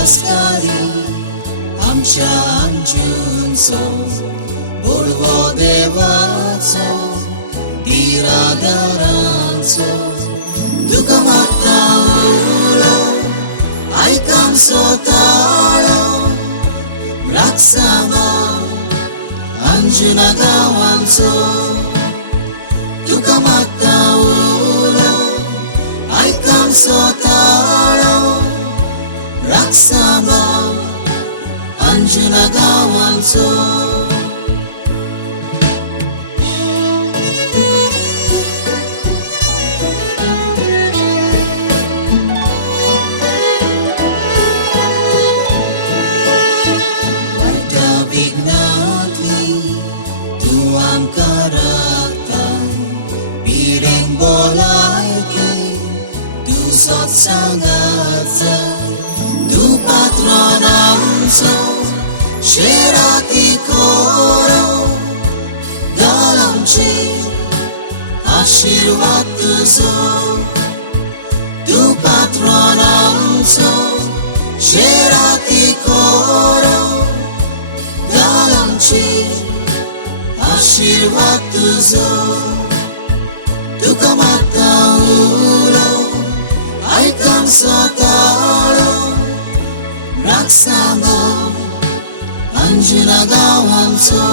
विश्वासकारी आमच्या अंजूंचो बोडवो देवाचो बिरादारांचो तुका मागता उलो आयकांचो ताळो राखसामा अंजुना गांवांचो तुका मागता उलो आयकांचो ताळो राखसामा Anjuna गांवांचो Sangatza tu patronanzo scerati coro galamci ashirvat tuzo tu patronanzo scerati coro galamci ashirvat tuzo tu kamata ulo आयकांचो ताळो राखसामा अंजुना गांवांचो